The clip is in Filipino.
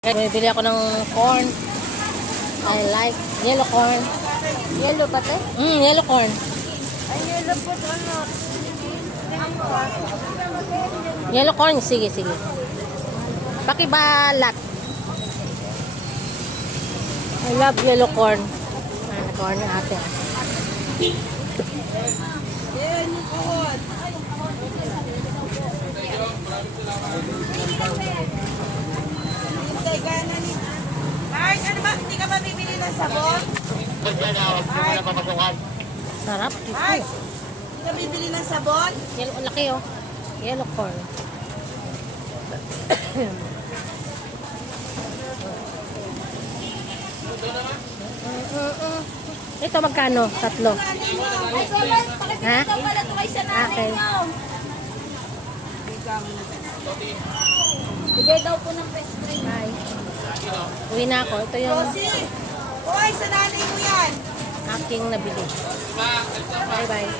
Bumibili ako ng corn. I like yellow corn. Yellow ba te? Yellow corn. Ay, yellow po ano? Yellow corn, sige, sige. Pakibalat. I love yellow corn. Corn ng ate. Yan yung kuhon. Hintay ka na ni... Mark, ano ba? Hindi ka ba bibili ng sabon? Sarap. Mark, hindi ka bibili ng sabon? Yellow, laki oh. Yellow corn. Ito magkano? Tatlo. Ha? Okay. Bigay daw po ng best friend. Bye. Uwi na ako. Ito yung Rosie! Hoy, sa nanay mo yan! aking nabili. Bye bye.